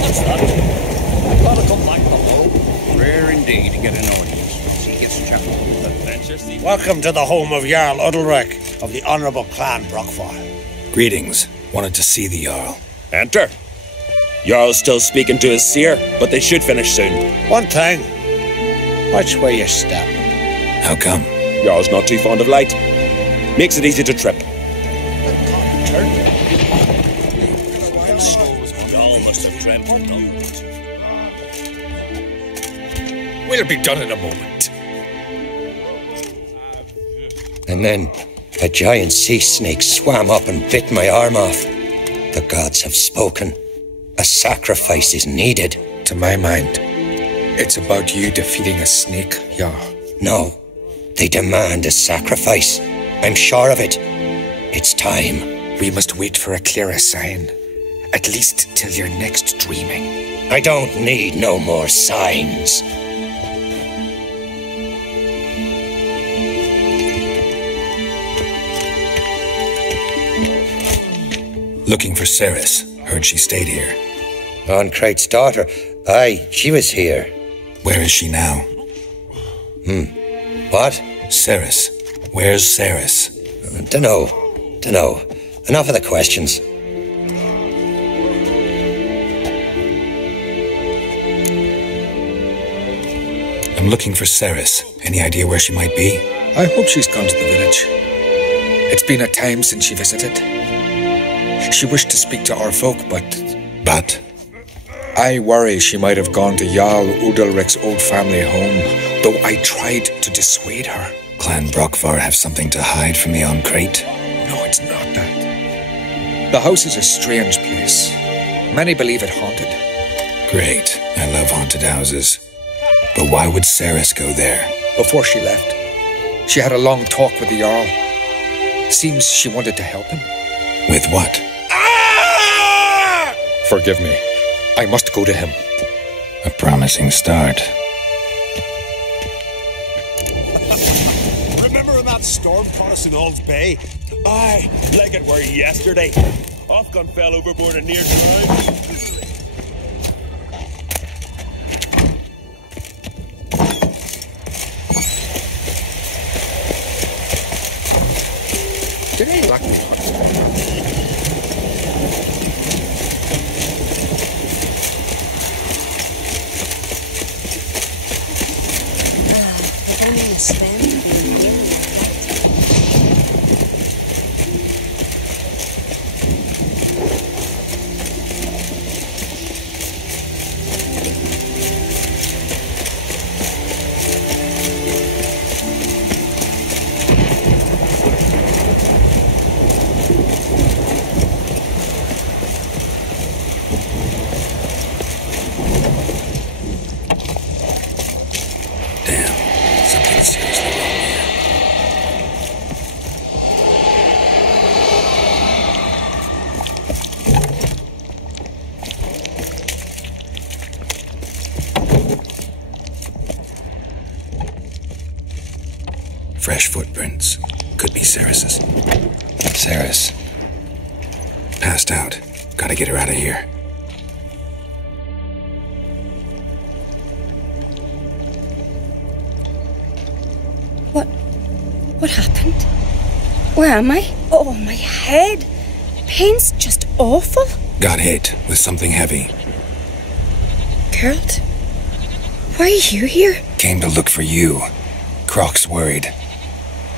What's that? I've got to come back below. Rare indeed to get an audience. See, it's such a adventure. Welcome to the home of Jarl Udalric of the Honourable Clan Brockfire. Greetings. Wanted to see the Jarl. Enter. Jarl's still speaking to his seer, but they should finish soon. One thing. Watch where you step. How come? Jarl's not too fond of light. Makes it easy to trip. Jarl must have dreamt of no. We'll be done in a moment. And then a giant sea snake swam up and bit my arm off. The gods have spoken. A sacrifice is needed. To my mind, it's about you defeating a snake, Jarl. No, they demand a sacrifice. I'm sure of it. It's time. We must wait for a clearer sign. At least till your next dreaming. I don't need no more signs. Looking for Cerys. Heard she stayed here. Oncrate's daughter. Aye, she was here. Where is she now? What? Cerys. Where's Cerys? Dunno. Enough of the questions. I'm looking for Cerys. Any idea where she might be? I hope she's gone to the village. It's been a time since she visited. She wished to speak to our folk, but... I worry she might have gone to Jarl Udalric's old family home, though I tried to dissuade her. Clan Brockfire have something to hide from the Oncrate? No, it's not that. The house is a strange place. Many believe it haunted. Great. I love haunted houses. But why would Cerys go there? Before she left, she had a long talk with the Jarl. Seems she wanted to help him. With what? Forgive me. I must go to him. A promising start. Remember when that storm caught us in All's Bay? Aye, like it were yesterday. Ofcon fell overboard and near drowned. Did I lock me? Fresh footprints. Could be Cerys's. Cerys. Passed out. Gotta get her out of here. What happened? Where am I? Oh, my head. Pain's just awful. Got hit with something heavy. Geralt? Why are you here? Came to look for you. Croc's worried.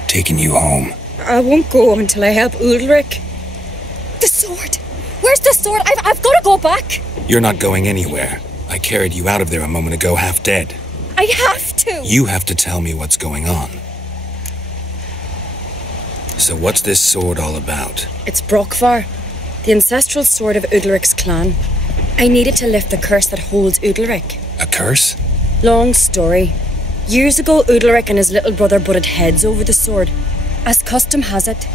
Taking you home. I won't go until I help Udalric. The sword! Where's the sword? I've got to go back! You're not going anywhere. I carried you out of there a moment ago half dead. I have to! You have to tell me what's going on. So what's this sword all about? It's Brockfire, the ancestral sword of Udalric's clan. I needed to lift the curse that holds Udalric. A curse? Long story. Years ago, Udalric and his little brother butted heads over the sword. As custom has it,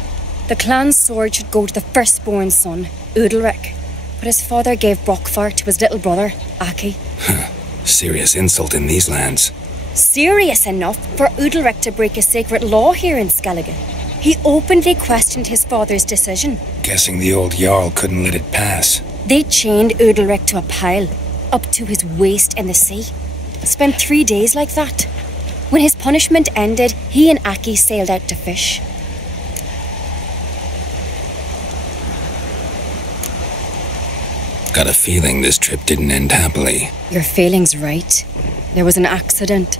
the clan's sword should go to the firstborn son, Udalric. But his father gave Brockfire to his little brother, Aki. Serious insult in these lands. Serious enough for Udalric to break a sacred law here in Skellige. He openly questioned his father's decision. Guessing the old Jarl couldn't let it pass. They chained Udalric to a pile, up to his waist in the sea. Spent 3 days like that. When his punishment ended, he and Aki sailed out to fish. Got a feeling this trip didn't end happily. Your feeling's right. There was an accident.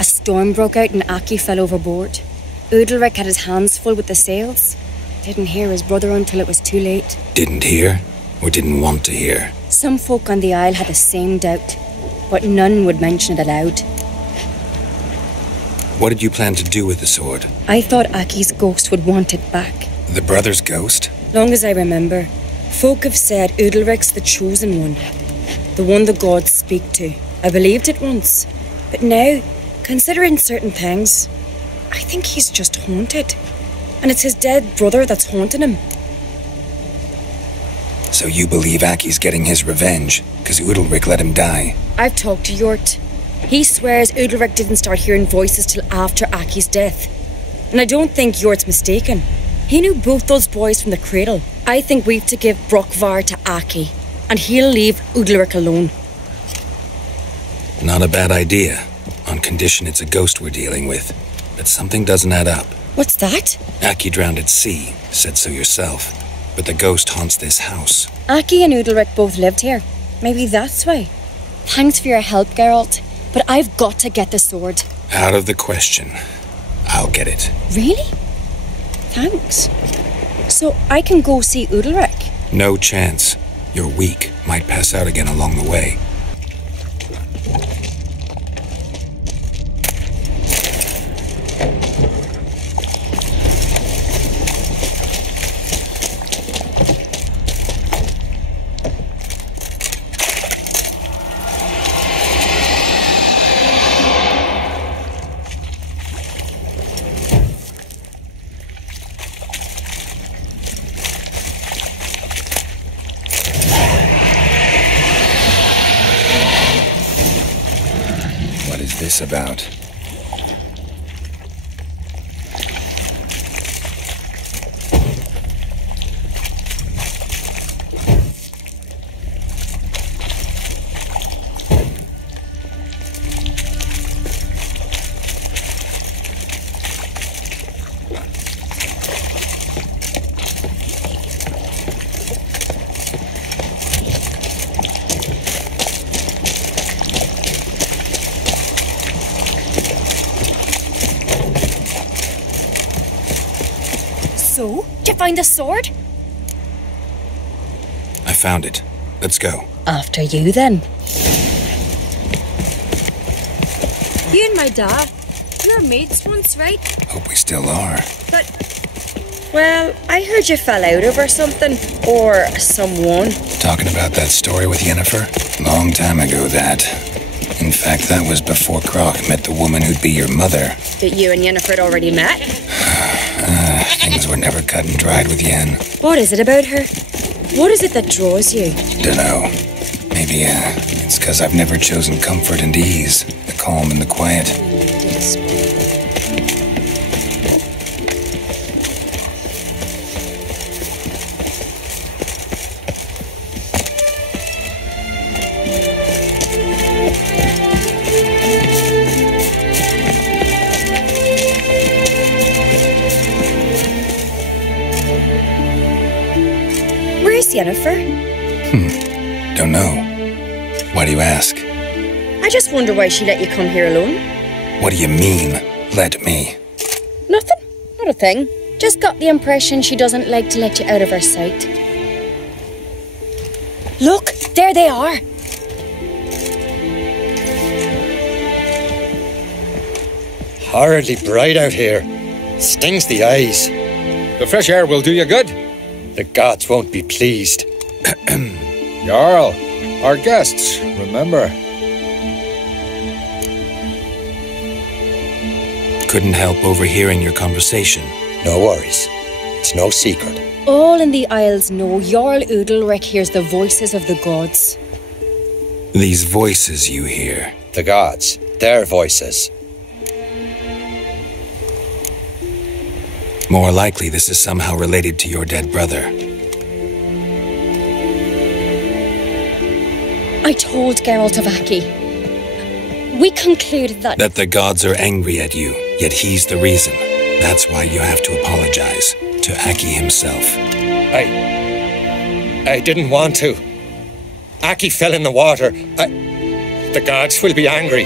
A storm broke out and Aki fell overboard. Udalric had his hands full with the sails. Didn't hear his brother until it was too late. Didn't hear? Or didn't want to hear? Some folk on the Isle had the same doubt, but none would mention it aloud. What did you plan to do with the sword? I thought Aki's ghost would want it back. The brother's ghost? Long as I remember, folk have said Udalric's the chosen one. The one the gods speak to. I believed it once. But now, considering certain things, I think he's just haunted. And it's his dead brother that's haunting him. So you believe Aki's getting his revenge, because Udalric let him die? I've talked to Yort. He swears Udalric didn't start hearing voices till after Aki's death. And I don't think Yort's mistaken. He knew both those boys from the cradle. I think we've to give Brokvar to Aki, and he'll leave Udalric alone. Not a bad idea, on condition it's a ghost we're dealing with. But something doesn't add up. What's that? Aki drowned at sea, said so yourself. But the ghost haunts this house. Aki and Udalric both lived here. Maybe that's why. Thanks for your help, Geralt. But I've got to get the sword. Out of the question. I'll get it. Really? Thanks. So I can go see Udalric? No chance. You're weak. Might pass out again along the way. This about? So, did you find the sword? I found it. Let's go. After you, then. You and my dad, you were mates once, right? Hope we still are. But, well, I heard you fell out over something. Or someone. Talking about that story with Yennefer? Long time ago, that. In fact, that was before Croc met the woman who'd be your mother. That you and Yennefer had already met? Things were never cut and dried with Yen. What is it about her? What is it that draws you? Dunno. Maybe, it's because I've never chosen comfort and ease, the calm and the quiet. Where's Yennefer? Don't know. Why do you ask? I just wonder why she let you come here alone. What do you mean, let me? Nothing. Not a thing. Just got the impression she doesn't like to let you out of her sight. Look, there they are. Horridly bright out here. Stings the eyes. The fresh air will do you good. The gods won't be pleased. Jarl, our guests, remember. Couldn't help overhearing your conversation. No worries. It's no secret. All in the Isles know Jarl Udalric hears the voices of the gods. These voices you hear. The gods. Their voices. More likely, this is somehow related to your dead brother. I told Geralt of Aki. We concluded that... That the gods are angry at you, yet he's the reason. That's why you have to apologize to Aki himself. I didn't want to. Aki fell in the water. The gods will be angry.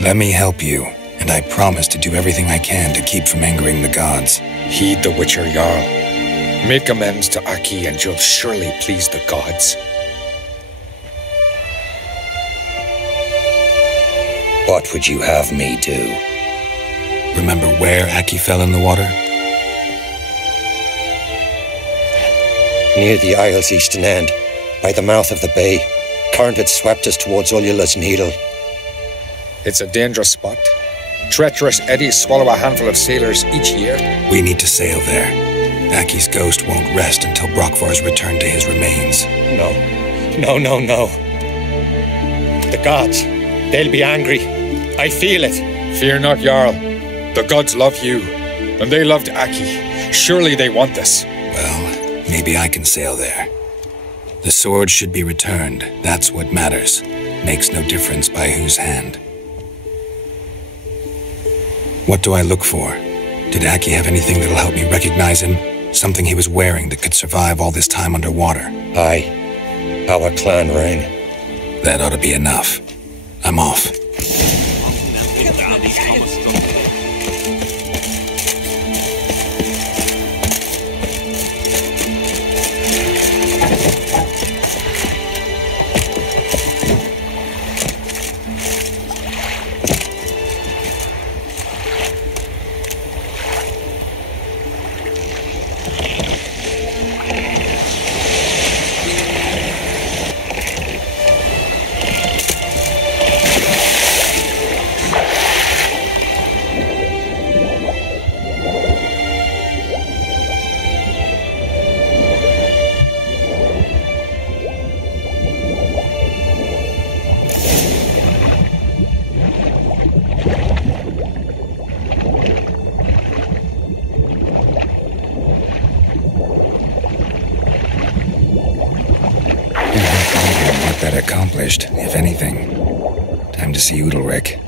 Let me help you, and I promise to do everything I can to keep from angering the gods. Heed the Witcher Jarl. Make amends to Aki and you'll surely please the gods. What would you have me do? Remember where Aki fell in the water? Near the Isle's eastern end, by the mouth of the bay. Current had swept us towards Ullula's Needle. It's a dangerous spot. Treacherous eddies swallow a handful of sailors each year. We need to sail there. Aki's ghost won't rest until Brokvar's returned to his remains. No. The gods, they'll be angry. I feel it. Fear not, Jarl. The gods love you, and they loved Aki. Surely they want this. Well, maybe I can sail there. The sword should be returned. That's what matters. Makes no difference by whose hand. What do I look for? Did Aki have anything that'll help me recognize him? Something he was wearing that could survive all this time underwater? Aye. Our clan ring. That ought to be enough. I'm off. That accomplished, if anything. Time to see Udalryk.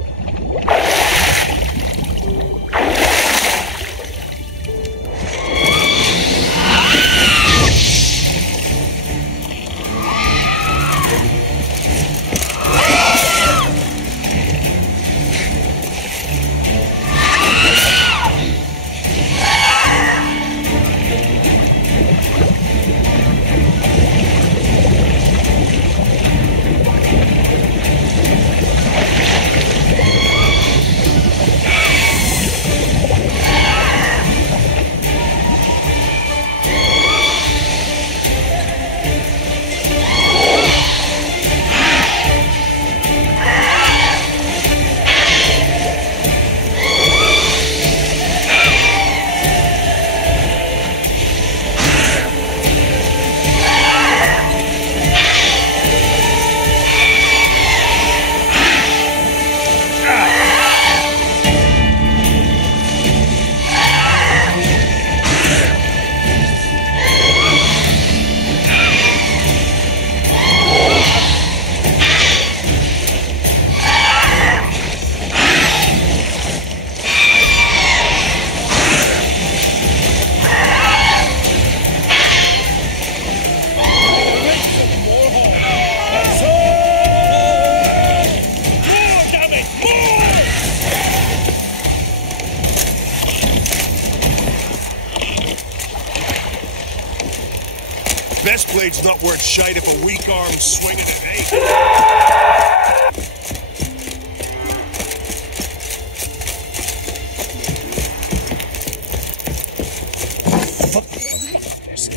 Best blade's not worth shite if a weak arm's swinging at 8.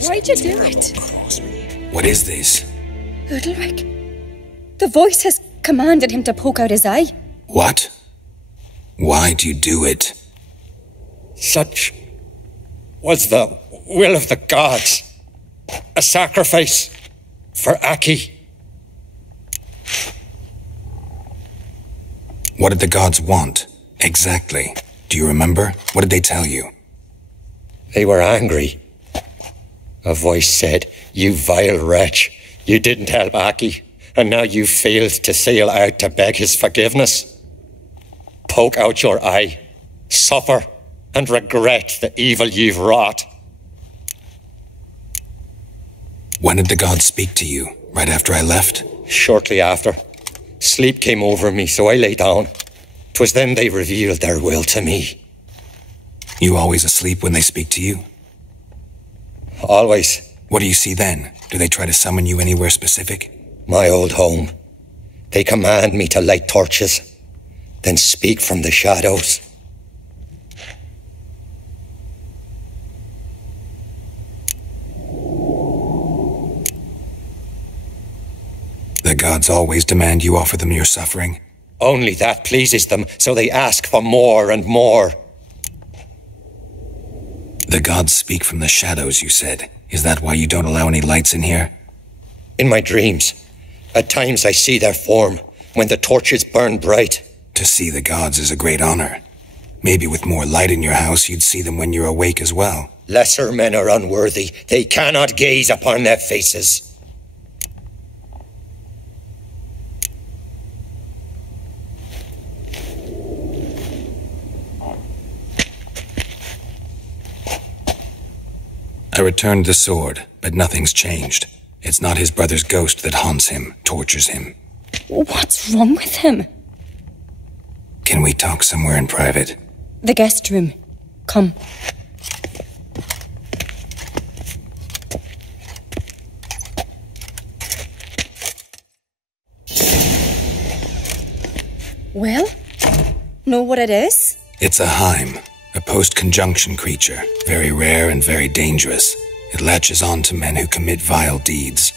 Why'd you do it? What is this? Udalryk. The voice has commanded him to poke out his eye. What? Why'd you do it? Such was the will of the gods. A sacrifice for Aki. What did the gods want? Exactly. Do you remember? What did they tell you? They were angry. A voice said, "You vile wretch, you didn't help Aki, and now you failed to sail out to beg his forgiveness. Poke out your eye, suffer, and regret the evil you've wrought." When did the gods speak to you? Right after I left? Shortly after. Sleep came over me, so I lay down. 'Twas then they revealed their will to me. You always asleep when they speak to you? Always. What do you see then? Do they try to summon you anywhere specific? My old home. They command me to light torches, then speak from the shadows. The gods always demand you offer them your suffering? Only that pleases them, so they ask for more and more. The gods speak from the shadows, you said. Is that why you don't allow any lights in here? In my dreams, at times I see their form, when the torches burn bright. To see the gods is a great honor. Maybe with more light in your house, you'd see them when you're awake as well. Lesser men are unworthy. They cannot gaze upon their faces. I returned the sword, but nothing's changed. It's not his brother's ghost that haunts him, tortures him. What's wrong with him? Can we talk somewhere in private? The guest room. Come. Well, know what it is? It's a Heim, a post-conjunction creature, very rare and very dangerous. It latches on to men who commit vile deeds.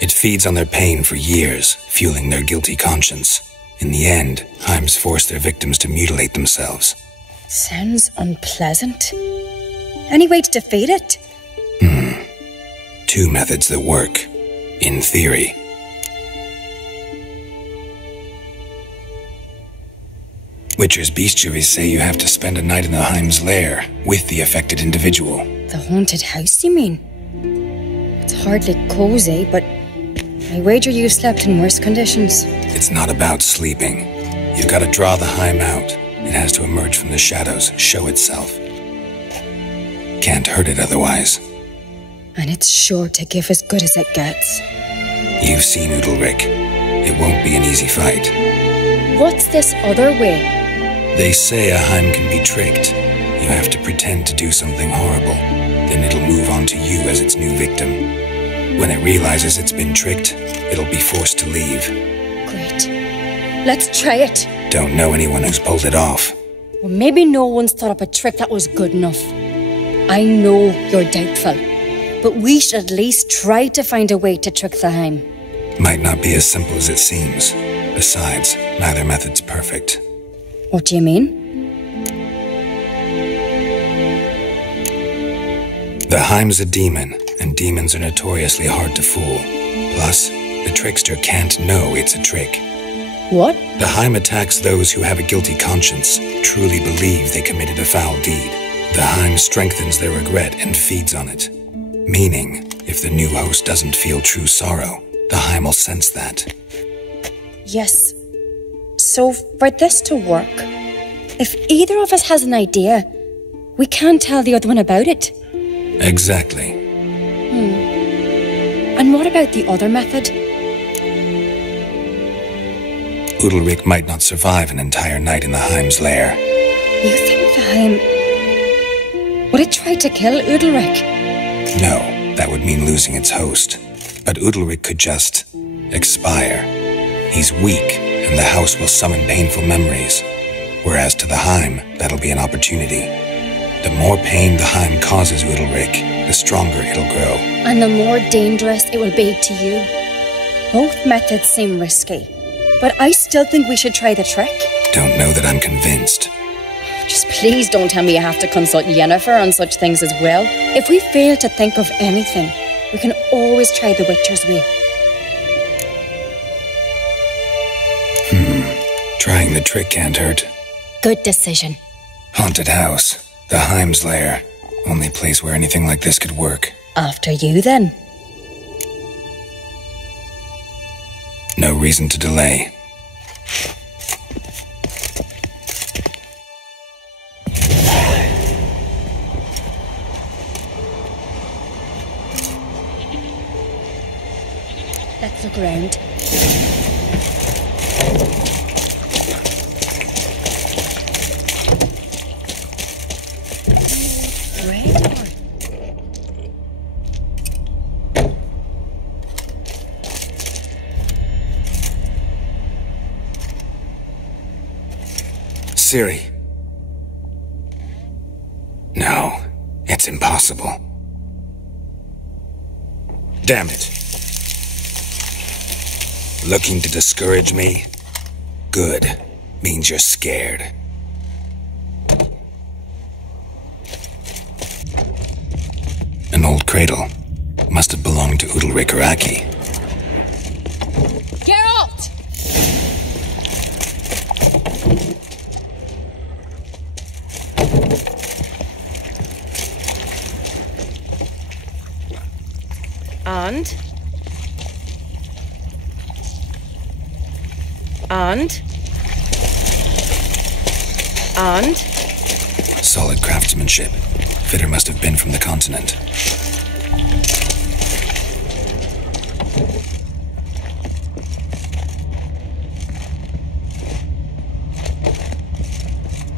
It feeds on their pain for years, fueling their guilty conscience. In the end, Heims force their victims to mutilate themselves. Sounds unpleasant. Any way to defeat it? Two methods that work, in theory. Witcher's bestiaries say you have to spend a night in the Heim's lair with the affected individual. The haunted house, you mean? It's hardly cozy, but I wager you slept in worse conditions. It's not about sleeping. You've got to draw the Heim out. It has to emerge from the shadows, show itself. Can't hurt it otherwise. And it's sure to give as good as it gets. You've seen Udalryk. It won't be an easy fight. What's this other way? They say a Heim can be tricked. You have to pretend to do something horrible. Then it'll move on to you as its new victim. When it realizes it's been tricked, it'll be forced to leave. Great. Let's try it. Don't know anyone who's pulled it off. Well, maybe no one's thought up a trick that was good enough. I know you're doubtful, but we should at least try to find a way to trick the Heim. Might not be as simple as it seems. Besides, neither method's perfect. What do you mean? The Heim's a demon, and demons are notoriously hard to fool. Plus, the trickster can't know it's a trick. What? The Heim attacks those who have a guilty conscience, truly believe they committed a foul deed. The Heim strengthens their regret and feeds on it. Meaning, if the new host doesn't feel true sorrow, the Heim will sense that. Yes. So, for this to work, if either of us has an idea, we can't tell the other one about it. Exactly. And what about the other method? Udalryk might not survive an entire night in the Heim's lair. You think the Heim... would it try to kill Udalryk? No, that would mean losing its host. But Udalryk could just expire. He's weak, and the house will summon painful memories. Whereas to the Heim, that'll be an opportunity. The more pain the Heim causes Udalryk, the stronger it'll grow. And the more dangerous it will be to you. Both methods seem risky, but I still think we should try the trick. Don't know that I'm convinced. Just please don't tell me you have to consult Yennefer on such things as well. If we fail to think of anything, we can always try the Witcher's way. Trying the trick can't hurt. Good decision. Haunted house. The Himes lair. Only place where anything like this could work. After you, then. No reason to delay. Let's look around. Ciri. No, it's impossible. Damn it. Looking to discourage me? Good. Means you're scared. An old cradle. Must have belonged to Udalryk or Aki. Geralt! And? Solid craftsmanship. Fitter must have been from the continent.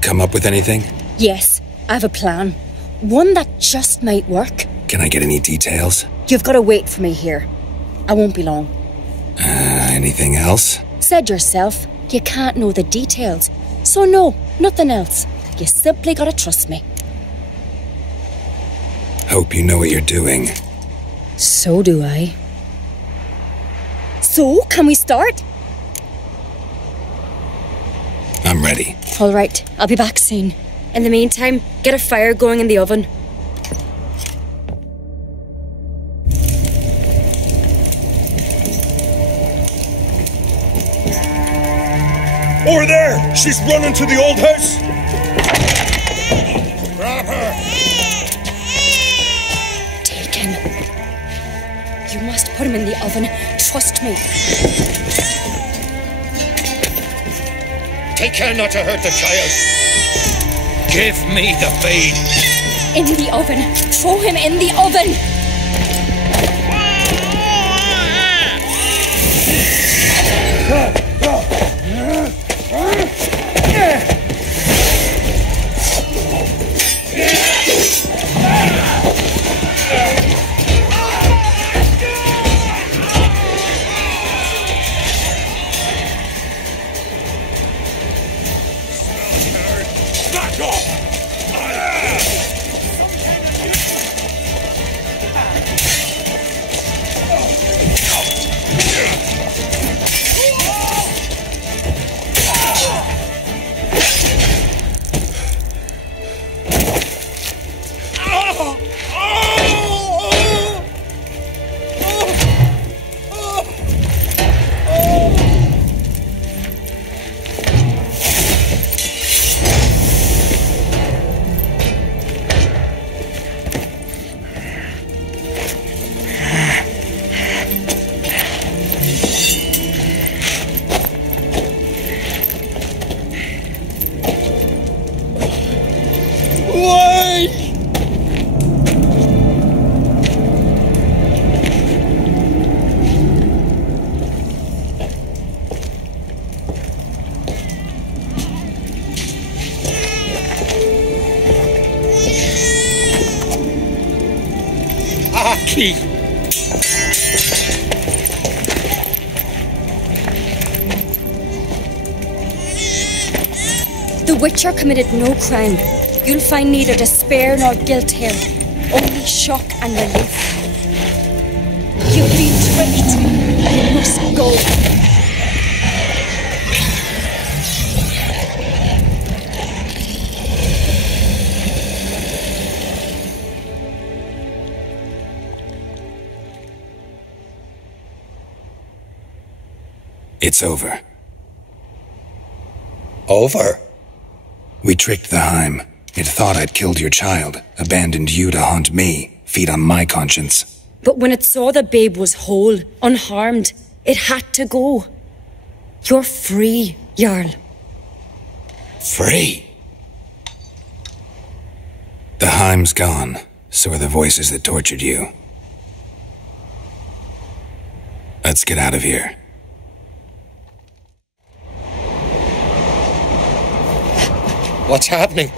Come up with anything? Yes, I have a plan. One that just might work. Can I get any details? You've got to wait for me here. I won't be long. Anything else? Said yourself, you can't know the details. So no, nothing else. You simply gotta trust me. Hope you know what you're doing. So do I. So, can we start? I'm ready. All right, I'll be back soon. In the meantime, get a fire going in the oven. Over there! She's running to the old house! Grab her! Take him. You must put him in the oven. Trust me. Take care not to hurt the child. Give me the feed. In the oven. Throw him in the oven. Back off! Aki! The Witcher committed no crime. You'll find neither despair nor guilt here. Only shock and relief. You've been tricked. You must go. It's over. Over? We tricked the Heim. It thought I'd killed your child, abandoned you to haunt me, feed on my conscience. But when it saw the babe was whole, unharmed, it had to go. You're free, Jarl. Free? The Heim's gone, so are the voices that tortured you. Let's get out of here. What's happening?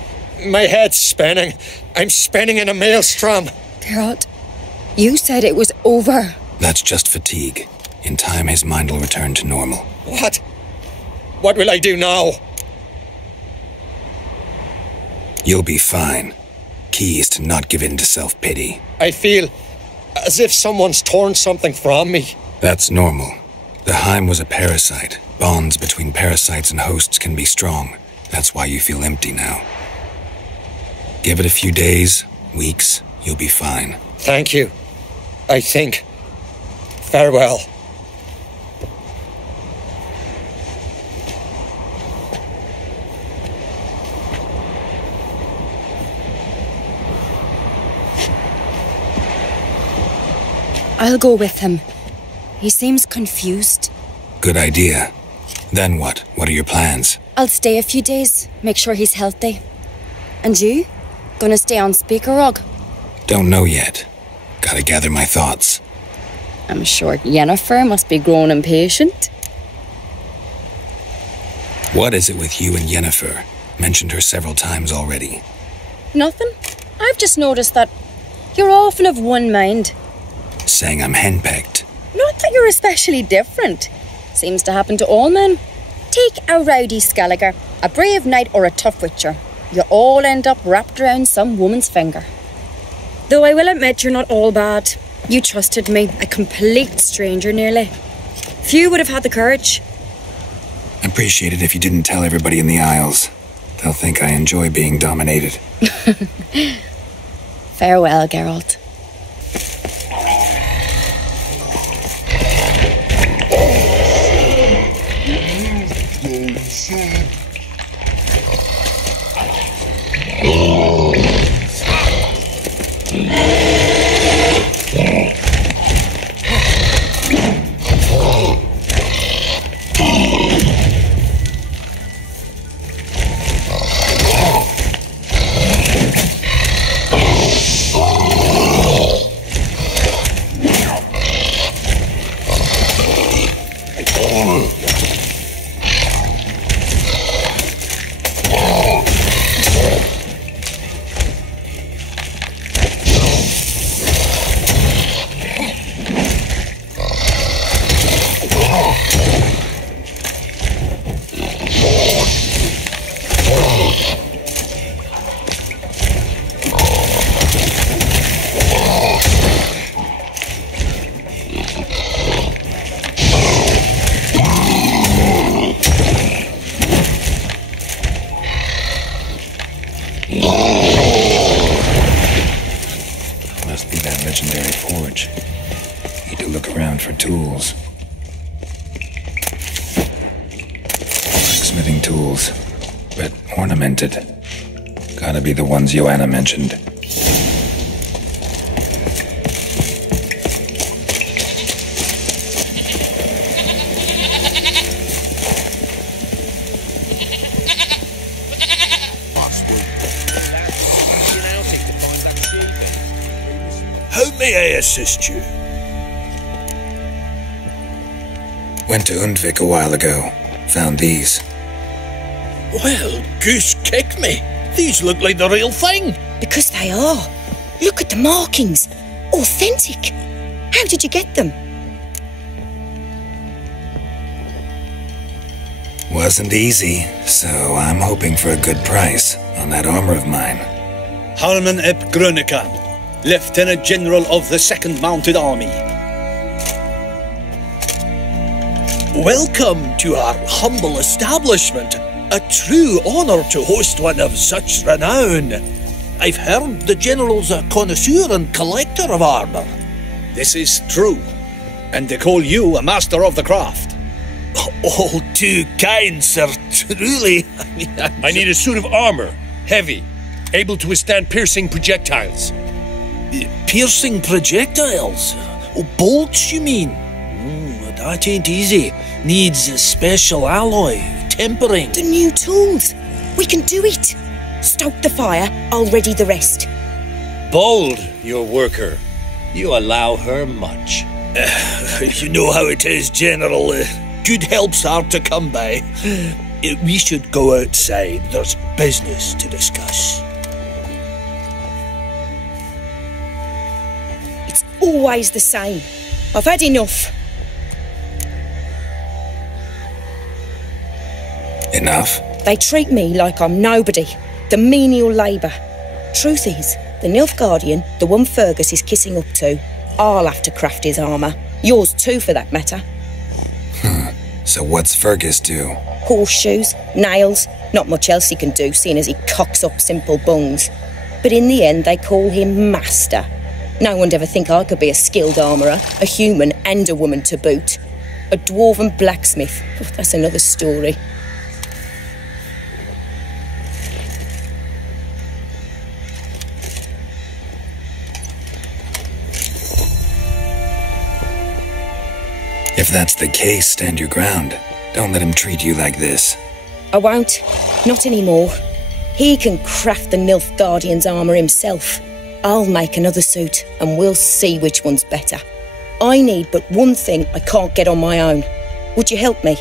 My head's spinning. I'm spinning in a maelstrom. Geralt, you said it was over. That's just fatigue. In time, his mind will return to normal. What? What will I do now? You'll be fine. Key is to not give in to self-pity. I feel as if someone's torn something from me. That's normal. The Heim was a parasite. Bonds between parasites and hosts can be strong. That's why you feel empty now. Give it a few days, weeks, you'll be fine. Thank you. I think. Farewell. I'll go with him. He seems confused. Good idea. Then what? What are your plans? I'll stay a few days, make sure he's healthy. And you? Gonna stay on Speakerog? Don't know yet. Gotta gather my thoughts. I'm sure Yennefer must be growing impatient. What is it with you and Yennefer? Mentioned her several times already. Nothing. I've just noticed that you're often of one mind. Saying I'm henpecked. Not that you're especially different. Seems to happen to all men. Take a rowdy Skelliger, a brave knight or a tough witcher. You all end up wrapped around some woman's finger. Though I will admit you're not all bad. You trusted me, a complete stranger nearly. Few would have had the courage. Appreciate it if you didn't tell everybody in the Isles. They'll think I enjoy being dominated. Farewell, Geralt. Must be that legendary forge. Need to look around for tools. Blacksmithing tools, but ornamented. Gotta be the ones Joanna mentioned. How may I assist you? Went to Undvik a while ago. Found these. Well, goose kick me. These look like the real thing. Because they are. Look at the markings. Authentic. How did you get them? Wasn't easy, so I'm hoping for a good price on that armor of mine. Harman ep Grönekamp, Lieutenant General of the 2nd Mounted Army. Welcome to our humble establishment. A true honor to host one of such renown. I've heard the General's a connoisseur and collector of armor. This is true, and they call you a master of the craft. All too kind, sir, truly. I need a suit of armor, heavy, able to withstand piercing projectiles. Piercing projectiles? Oh, bolts, you mean? That ain't easy. Needs a special alloy, tempering. The new tools. We can do it. Stoke the fire, I'll ready the rest. Bold, your worker. You allow her much. You know how it is, General. Good help's hard to come by. We should go outside. There's business to discuss. It's always the same. I've had enough. Enough? They treat me like I'm nobody. The menial labour. Truth is, the Nilfgaardian, the one Fergus is kissing up to, I'll have to craft his armour. Yours too, for that matter. So what's Fergus do? Horseshoes, nails, not much else he can do, seeing as he cocks up simple bungs. But in the end, they call him Master. No one'd ever think I could be a skilled armourer, a human and a woman to boot. A dwarven blacksmith, that's another story. If that's the case, stand your ground. Don't let him treat you like this. I won't. Not anymore. He can craft the Nilfgaardian's armour himself. I'll make another suit, and we'll see which one's better. I need but one thing I can't get on my own. Would you help me?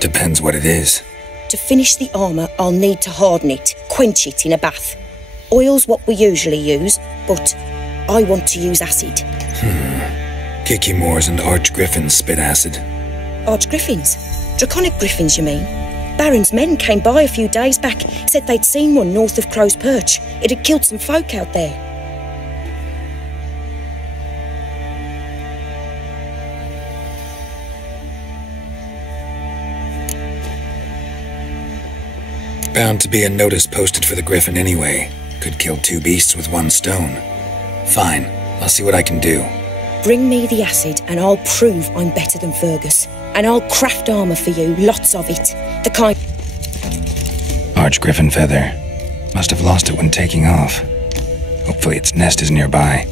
Depends what it is. To finish the armour, I'll need to harden it, quench it in a bath. Oil's what we usually use, but I want to use acid. Kicky Moors and Archgriffins spit acid. Archgriffins? Draconic griffins, you mean? Baron's men came by a few days back, said they'd seen one north of Crow's Perch. It had killed some folk out there. Bound to be a notice posted for the Griffin anyway. Could kill two beasts with one stone. Fine, I'll see what I can do. Bring me the acid and I'll prove I'm better than Fergus. And I'll craft armour for you, lots of it. The kind... Archgriffin feather. Must have lost it when taking off. Hopefully its nest is nearby.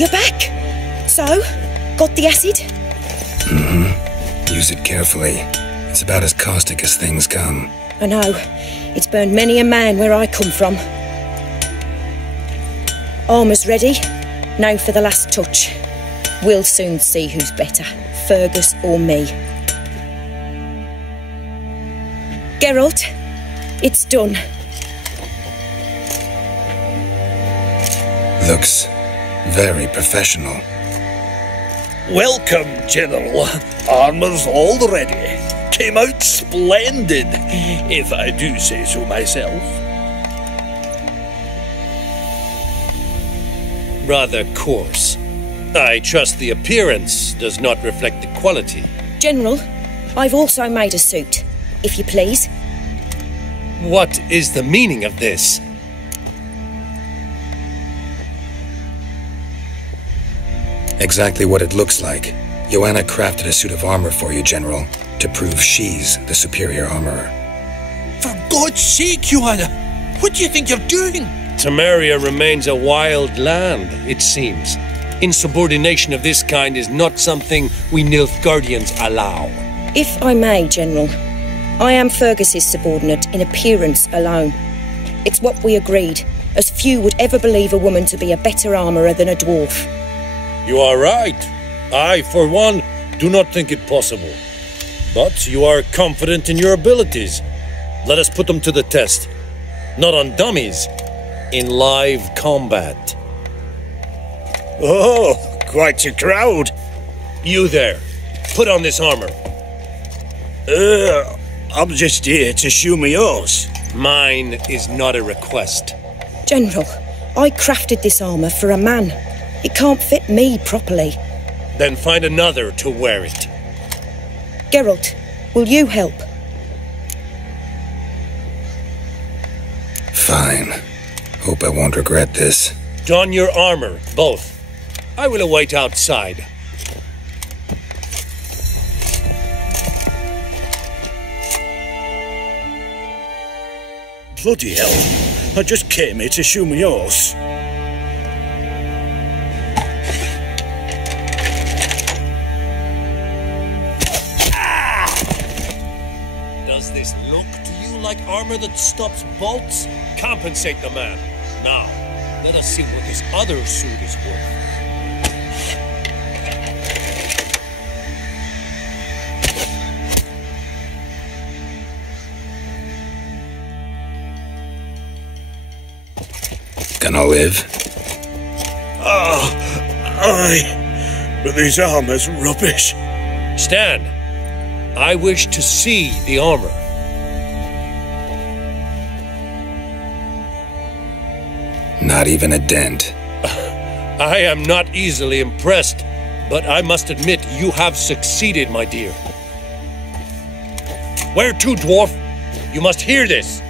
You're back? So, got the acid? Use it carefully. It's about as caustic as things come. I know. It's burned many a man where I come from. Armour's ready. Now for the last touch. We'll soon see who's better, Fergus or me. Geralt, it's done. Looks very professional. Welcome, General. Armour's all ready. Came out splendid, if I do say so myself. rather coarse. I trust the appearance does not reflect the quality. General, I've also made a suit, if you please. What is the meaning of this? Exactly what it looks like. Joanna crafted a suit of armor for you, General, to prove she's the superior armorer. For God's sake, Joanna! What do you think you're doing? Temeria remains a wild land, it seems. Insubordination of this kind is not something we Nilfgaardians allow. If I may, General, I am Fergus's subordinate in appearance alone. It's what we agreed, as few would ever believe a woman to be a better armourer than a dwarf. You are right. I, for one, do not think it possible. But you are confident in your abilities. Let us put them to the test. Not on dummies, in live combat. Oh, quite a crowd. You there, put on this armor. I'm just here to show me yours. Mine is not a request. General, I crafted this armour for a man. It can't fit me properly. Then find another to wear it. Geralt, will you help? Fine. Hope I won't regret this. Don your armor, both. I will await outside. Bloody hell. I just came here to show me yours. Does this look to you like armor that stops bolts? Compensate the man. Now, let us see what this other suit is worth. Gonna live? Aye. But this armor's rubbish. Stand. I wish to see the armor. Not even a dent. I am not easily impressed, but I must admit you have succeeded, my dear. Where to, dwarf? You must hear this.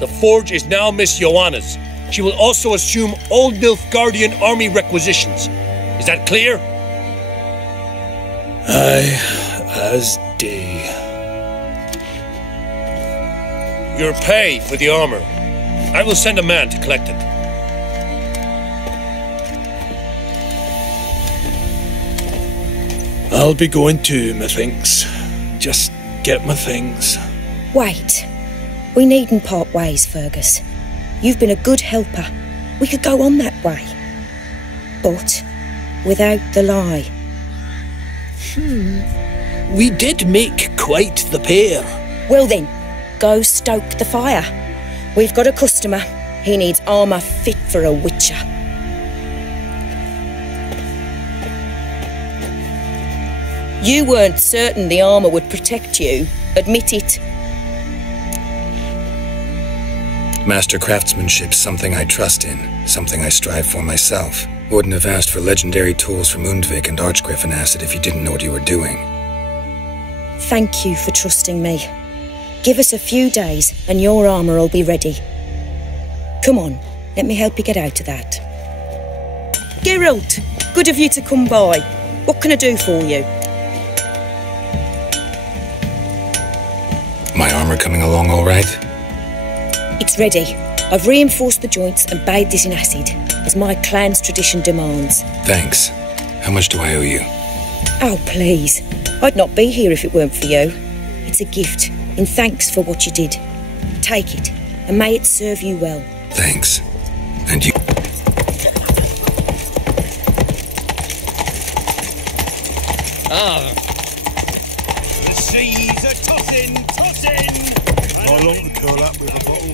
The forge is now Miss Joanna's. She will also assume Old Nilfgaardian army requisitions. Is that clear? Aye, as day. Your pay for the armor. I will send a man to collect it. I'll be going too, methinks. Just get my things. Wait. We needn't part ways, Fergus. You've been a good helper. We could go on that way. But without the lie. We did make quite the pair. Well then, go stoke the fire. We've got a customer. He needs armour fit for a witcher. You weren't certain the armour would protect you. Admit it. Master craftsmanship's something I trust in, something I strive for myself. Wouldn't have asked for legendary tools from Undvik and Archgriffin Acid if you didn't know what you were doing. Thank you for trusting me. Give us a few days and your armour will be ready. Come on, let me help you get out of that. Geralt, good of you to come by. What can I do for you? My armor coming along all right? It's ready. I've reinforced the joints and bathed it in acid, as my clan's tradition demands. Thanks. How much do I owe you? Oh, please. I'd not be here if it weren't for you. It's a gift, in thanks for what you did. Take it, and may it serve you well. Thanks. And you... The seas are tossing, tossing! How long to curl up with a bottle?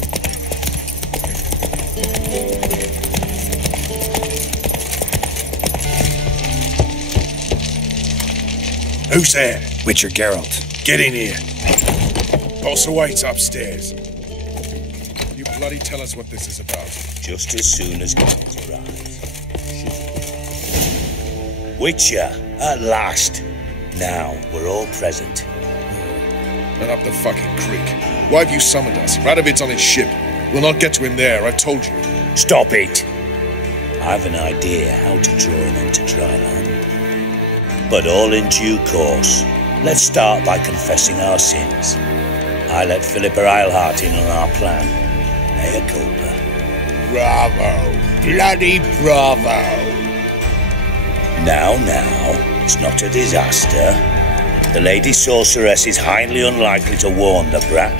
Who's there? Witcher Geralt. Get in here. Boss waits upstairs. You bloody tell us what this is about. Just as soon as guns arrive. Witcher, at last. Now, we're all present. And up the fucking creek. Why have you summoned us? Radovid's on his ship. We'll not get to him there, I've told you. Stop it! I've an idea how to draw him onto dry land. But all in due course. Let's start by confessing our sins. I let Philippa Eilhart in on our plan. Mea culpa. Bravo. Bloody bravo. Now, it's not a disaster. The Lady Sorceress is highly unlikely to warn the brat.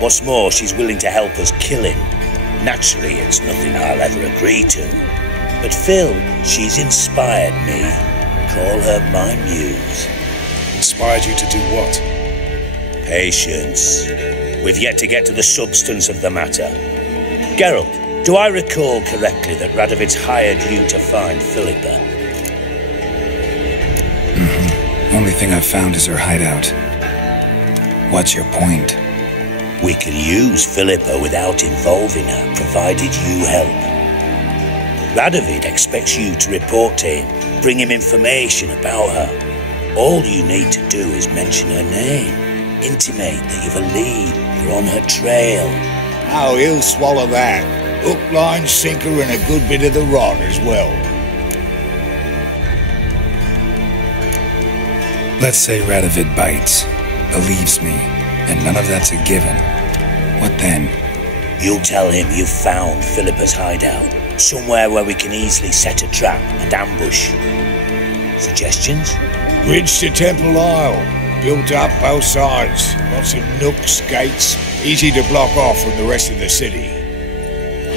What's more, she's willing to help us kill him. Naturally, it's nothing I'll ever agree to. But Phil, she's inspired me. Call her my muse. Inspired you to do what? Patience. We've yet to get to the substance of the matter. Geralt, do I recall correctly that Radovid's hired you to find Philippa? Only thing I've found is her hideout. What's your point? We can use Philippa without involving her, provided you help. Radovid expects you to report to him, bring him information about her. All you need to do is mention her name, intimate that you've a lead, you're on her trail. Oh, he'll swallow that. Hook, line, sinker, and a good bit of the rod as well. Let's say Radovid bites, believes me, and none of that's a given. What then? You'll tell him you've found Philippa's hideout, somewhere where we can easily set a trap and ambush. Suggestions? Bridge to Temple Isle. Built up both sides. Lots of nooks, gates. Easy to block off from the rest of the city.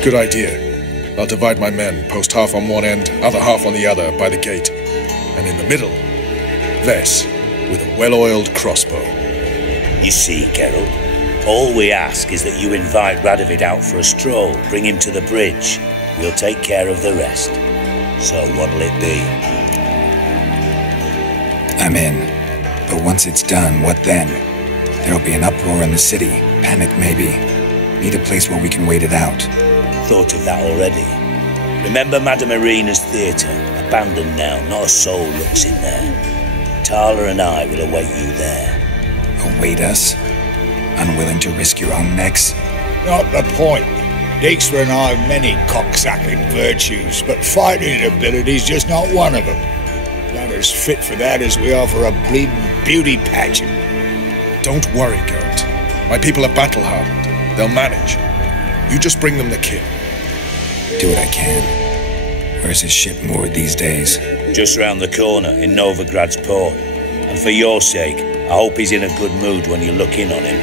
Good idea. I'll divide my men, post half on one end, other half on the other, by the gate. And in the middle, Ves, with a well-oiled crossbow. You see, Geralt, all we ask is that you invite Radovid out for a stroll, bring him to the bridge. We'll take care of the rest. So what'll it be? I'm in. But once it's done, what then? There'll be an uproar in the city. Panic, maybe. Need a place where we can wait it out. Thought of that already. Remember Madame Irina's theatre? Abandoned now, not a soul looks in there. Tala and I will await you there. Await us? Unwilling to risk your own necks? Not the point. Dijkstra and I have many cocksucking virtues, but fighting ability's just not one of them. Not as fit for that as we are for a bleeding beauty pageant. Don't worry, Geralt. My people are battle-hardened. They'll manage. You just bring them the kit. Do what I can. Where's his ship moored these days? Just round the corner, in Novigrad's port. And for your sake, I hope he's in a good mood when you look in on him.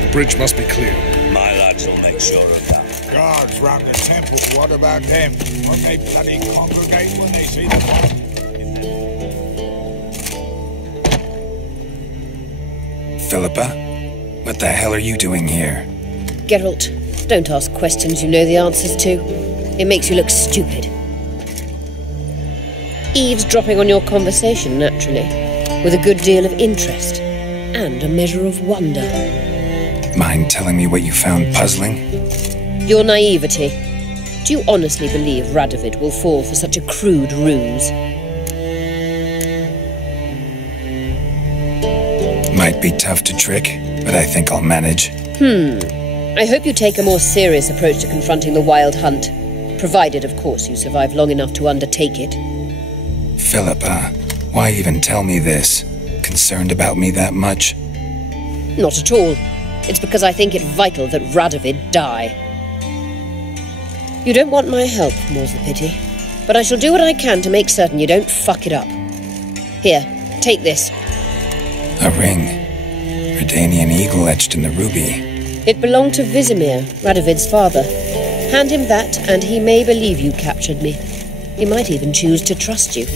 The bridge must be clear. My lads will make sure of that. Guards round the temple, what about them? Won't they bloody congregate when they see the... Philippa? What the hell are you doing here? Geralt, don't ask questions you know the answers to. It makes you look stupid. Eavesdropping on your conversation, naturally, with a good deal of interest and a measure of wonder. Mind telling me what you found puzzling? Your naivety. Do you honestly believe Radovid will fall for such a crude ruse? Might be tough to trick, but I think I'll manage. I hope you take a more serious approach to confronting the Wild Hunt. Provided, of course, you survive long enough to undertake it. Philippa, why even tell me this? Concerned about me that much? Not at all. It's because I think it vital that Radovid die. You don't want my help, more's the pity. But I shall do what I can to make certain you don't fuck it up. Here, take this. A ring. Redanian eagle etched in the ruby. It belonged to Vizimir, Radovid's father. Hand him that, and he may believe you captured me. He might even choose to trust you.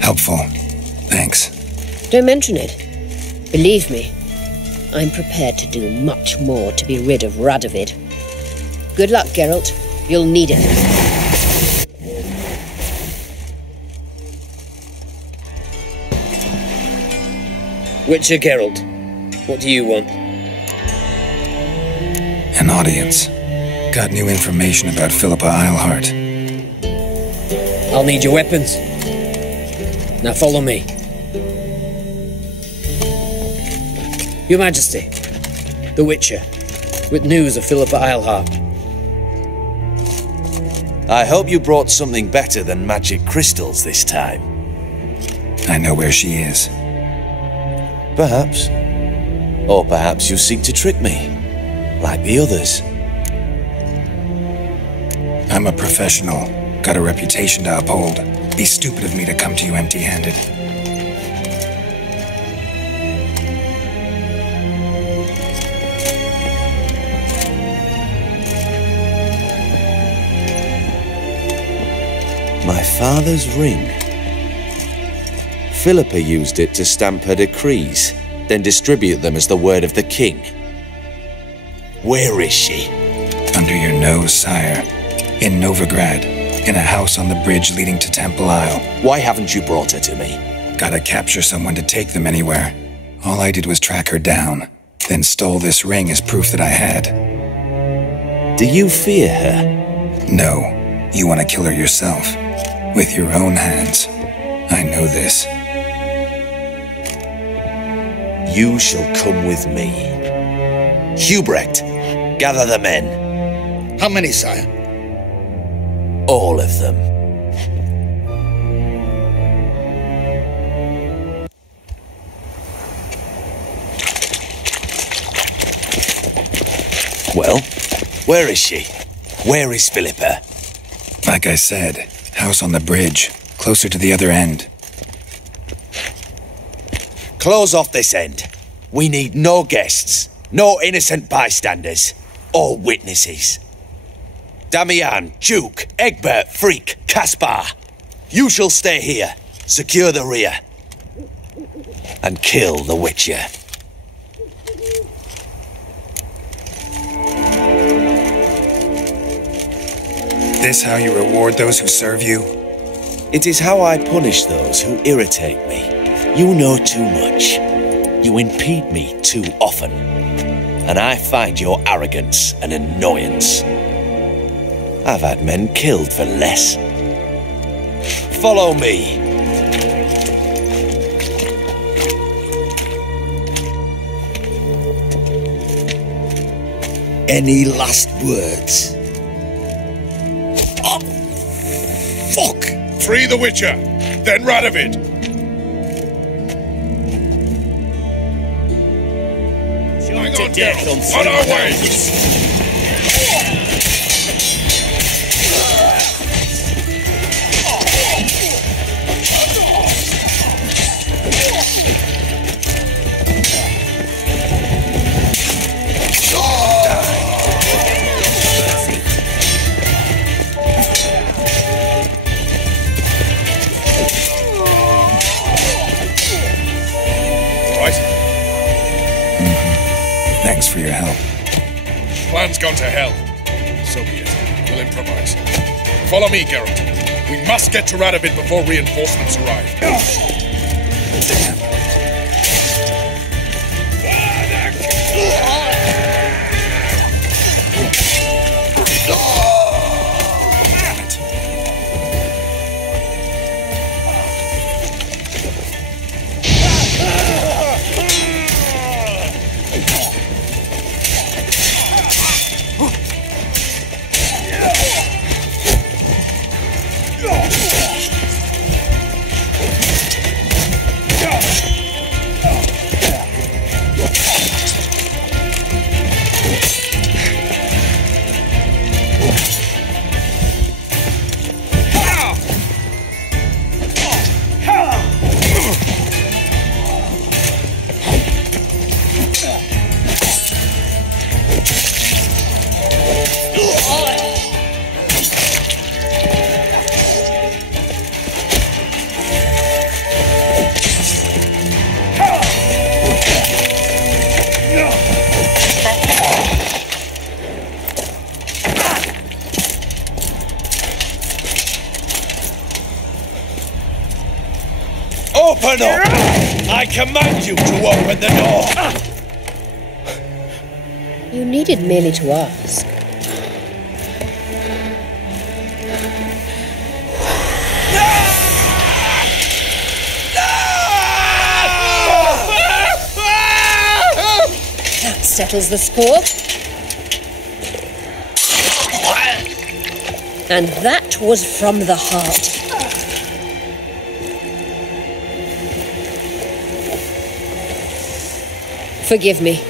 Helpful. Thanks. Don't mention it. Believe me, I'm prepared to do much more to be rid of Radovid. Good luck, Geralt. You'll need it. Witcher Geralt, what do you want? An audience. Got new information about Philippa Eilhart. I'll need your weapons. Now follow me. Your Majesty, the Witcher, with news of Philippa Eilhart. I hope you brought something better than magic crystals this time. I know where she is. Perhaps. Or perhaps you seek to trick me, like the others. I'm a professional. Got a reputation to uphold. Be stupid of me to come to you empty-handed. My father's ring. Philippa used it to stamp her decrees, then distribute them as the word of the king. Where is she? Under your nose, sire. In Novigrad, in a house on the bridge leading to Temple Isle. Why haven't you brought her to me? Gotta capture someone to take them anywhere. All I did was track her down, then stole this ring as proof that I had. Do you fear her? No. You want to kill her yourself. With your own hands. I know this. You shall come with me. Hubrecht, gather the men. How many, sire? All of them. Well, where is she? Where is Philippa? Like I said, house on the bridge, closer to the other end. Close off this end. We need no guests, no innocent bystanders, or witnesses. Damian, Duke, Egbert, Freak, Caspar. You shall stay here, secure the rear, and kill the Witcher. This how you reward those who serve you? It is how I punish those who irritate me. You know too much. You impede me too often. And I find your arrogance an annoyance. I've had men killed for less. Follow me. Any last words? Oh, fuck! Free the Witcher, then Radovid. Hang on, Geralt. On our way! Thanks for your help. Plan's gone to hell. So be it. We'll improvise. Follow me, Geralt. We must get to Radovid before reinforcements arrive. Open up! I command you to open the door! You needed merely to ask. settles the score. And that was from the heart. Forgive me.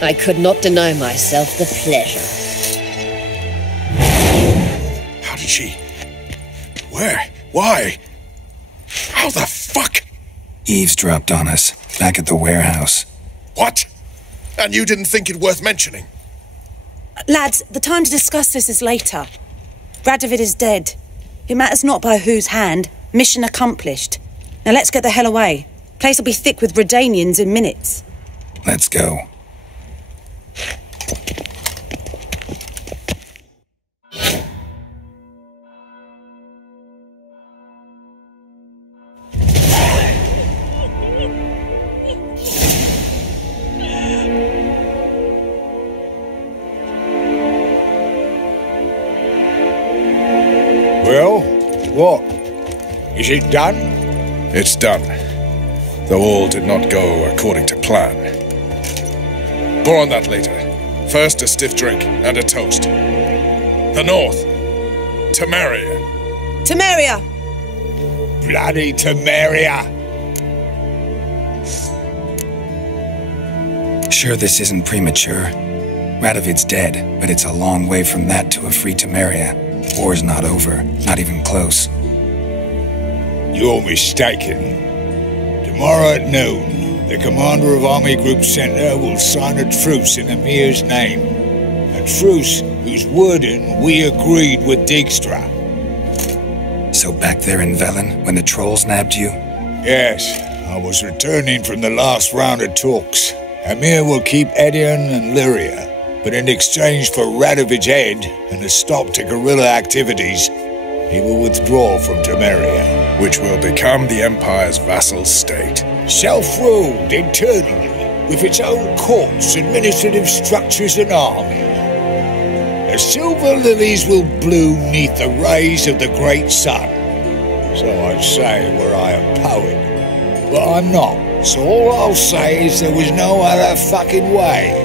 I could not deny myself the pleasure. How did she? Where? Why? How the fuck? Eavesdropped on us, back at the warehouse. What? And you didn't think it worth mentioning? Lads, the time to discuss this is later. Radovid is dead. It matters not by whose hand. Mission accomplished. Now let's get the hell away. Place will be thick with Redanians in minutes. Let's go. Well, what? Is it done? It's done. Though all did not go according to plan. More on that later. First, a stiff drink and a toast. The North. Temeria. Temeria! Bloody Temeria! Sure this isn't premature. Radovid's dead, but it's a long way from that to a free Temeria. War's not over, not even close. You're mistaken. Tomorrow at noon, the commander of Army Group Center will sign a truce in Emir's name. A truce whose wording we agreed with Dijkstra. So back there in Velen, when the trolls nabbed you? Yes, I was returning from the last round of talks. Emir will keep Edion and Lyria, but in exchange for Radovid's head and a stop to guerrilla activities, he will withdraw from Temeria. Which will become the Empire's vassal state. Self-ruled internally, with its own courts, administrative structures and army. The silver lilies will bloom neath the rays of the great sun. So I'd say were I a poet. But I'm not, so all I'll say is there was no other fucking way.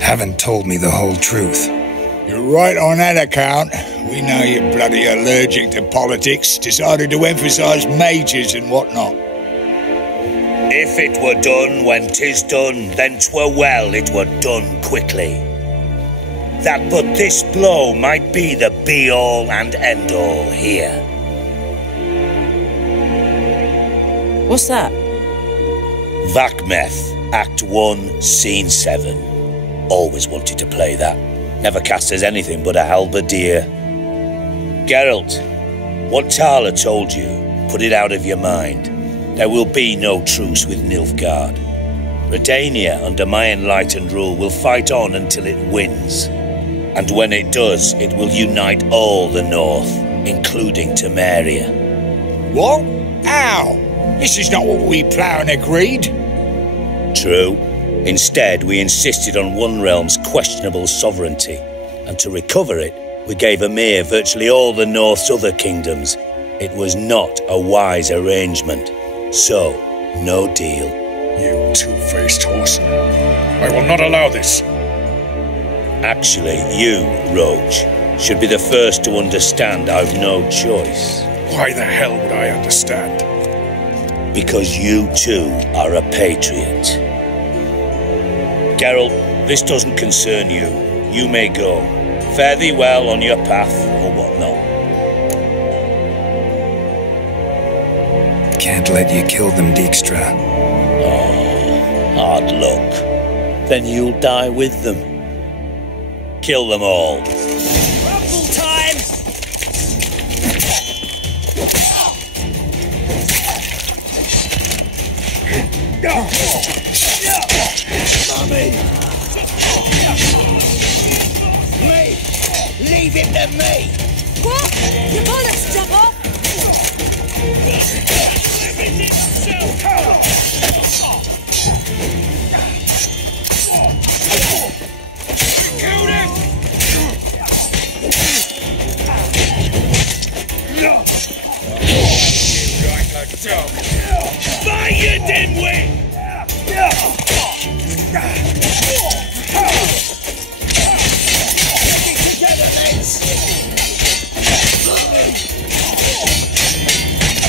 Haven't told me the whole truth. You're right on that account. We know you're bloody allergic to politics, decided to emphasise majors and whatnot. If it were done when 'tis done, then 'twere well it were done quickly. That but this blow might be the be-all and end-all here. What's that? Vakmeth, Act 1, Scene 7. Always wanted to play that. Never cast as anything but a halberdier. Geralt, what Tala told you, put it out of your mind. There will be no truce with Nilfgaard. Redania, under my enlightened rule, will fight on until it wins. And when it does, it will unite all the North, including Temeria. What? How? This is not what we planned and agreed. True. Instead, we insisted on one realm's questionable sovereignty, and to recover it, we gave Emir virtually all the North's other kingdoms. It was not a wise arrangement. So, no deal. You two-faced horse. I will not allow this. Actually, you, Roach, should be the first to understand I've no choice. Why the hell would I understand? Because you too are a patriot. Geralt, this doesn't concern you. You may go. Fare thee well on your path, or whatnot. Can't let you kill them, Dijkstra. Oh, hard luck. Then you'll die with them. Kill them all. Rumble time! Mommy! Me! Leave him to me! What? Your bullets drop off? Killed him! Fire, you dimwit!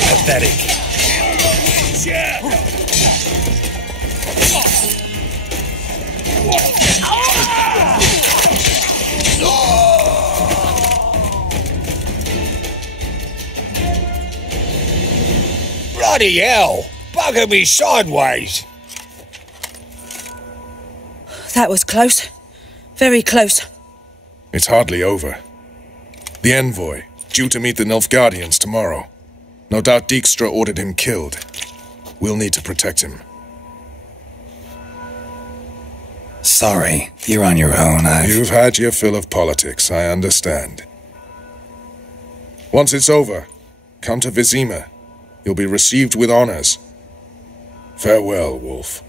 Pathetic. Bloody hell! Bugger me sideways! That was close. Very close. It's hardly over. The envoy, due to meet the Nilfgaardians tomorrow. No doubt Dijkstra ordered him killed. We'll need to protect him. Sorry, you're on your own. You've had your fill of politics, I understand. Once it's over, come to Vizima. You'll be received with honors. Farewell, Wolf.